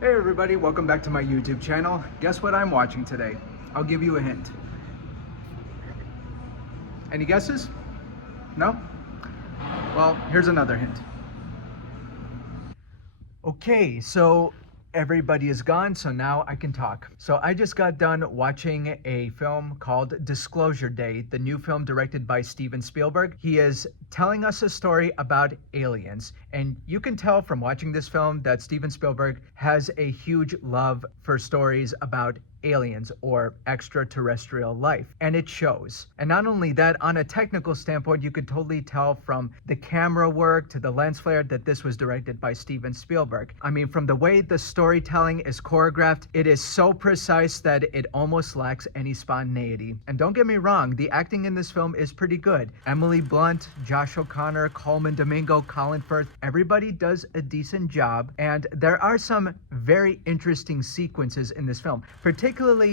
Hey everybody, welcome back to my YouTube channel. Guess what I'm watching today? I'll give you a hint. Any guesses? No? Well, here's another hint. Okay, so everybody is gone, so now I can talk. So I just got done watching a film called Disclosure Day, the new film directed by Steven Spielberg. He is telling us a story about aliens, and you can tell from watching this film that Steven Spielberg has a huge love for stories about aliens or extraterrestrial life, and it shows. And not only that, on a technical standpoint, you could totally tell from the camera work to the lens flare that this was directed by Steven Spielberg. I mean, from the way the storytelling is choreographed, it is so precise that it almost lacks any spontaneity. And don't get me wrong, the acting in this film is pretty good. Emily Blunt, Josh O'Connor, Colman Domingo, Colin Firth, everybody does a decent job, and there are some very interesting sequences in this film, particularly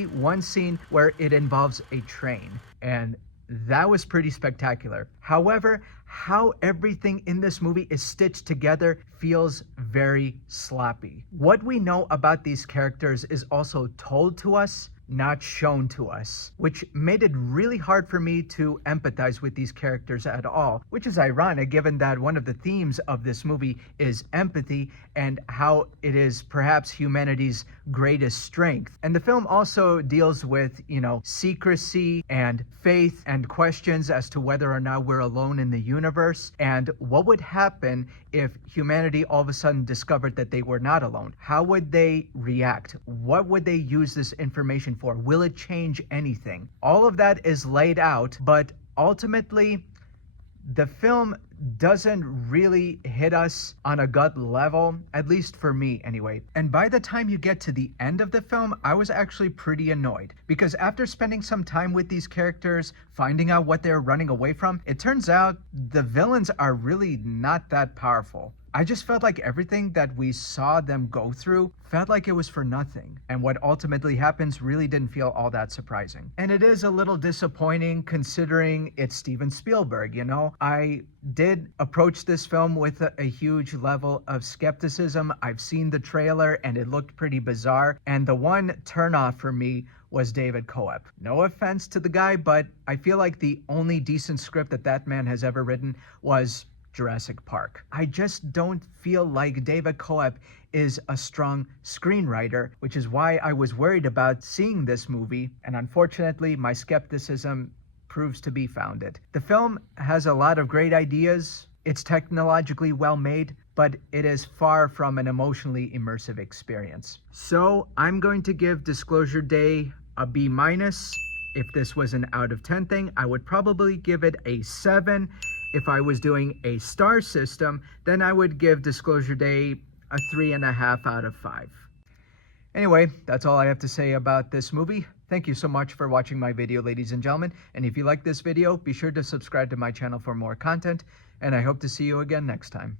one scene where it involves a train, and that was pretty spectacular. However, how everything in this movie is stitched together feels very sloppy. What we know about these characters is also told to us, not shown to us, which made it really hard for me to empathize with these characters at all, which is ironic given that one of the themes of this movie is empathy and how it is perhaps humanity's greatest strength. And the film also deals with, secrecy and faith and questions as to whether or not we're alone in the universe and what would happen if humanity all of a sudden discovered that they were not alone. How would they react? What would they use this information for? Will it change anything? All of that is laid out, but ultimately, the film doesn't really hit us on a gut level, at least for me anyway. And by the time you get to the end of the film, I was actually pretty annoyed, because after spending some time with these characters, finding out what they're running away from, it turns out the villains are really not that powerful. I just felt like everything that we saw them go through felt like it was for nothing. And what ultimately happens really didn't feel all that surprising. And it is a little disappointing considering it's Steven Spielberg, I did approach this film with a huge level of skepticism. I've seen the trailer and it looked pretty bizarre. And the one turnoff for me was David Coep. No offense to the guy, but I feel like the only decent script that man has ever written was Jurassic Park. I just don't feel like David Coep is a strong screenwriter, which is why I was worried about seeing this movie, and unfortunately my skepticism proves to be founded. The film has a lot of great ideas, it's technologically well made, but it is far from an emotionally immersive experience. So I'm going to give Disclosure Day a B-. If this was an out of 10 thing, I would probably give it a 7. If I was doing a star system, then I would give Disclosure Day a 3.5 out of 5. Anyway, that's all I have to say about this movie. Thank you so much for watching my video, ladies and gentlemen. And if you like this video, be sure to subscribe to my channel for more content. And I hope to see you again next time.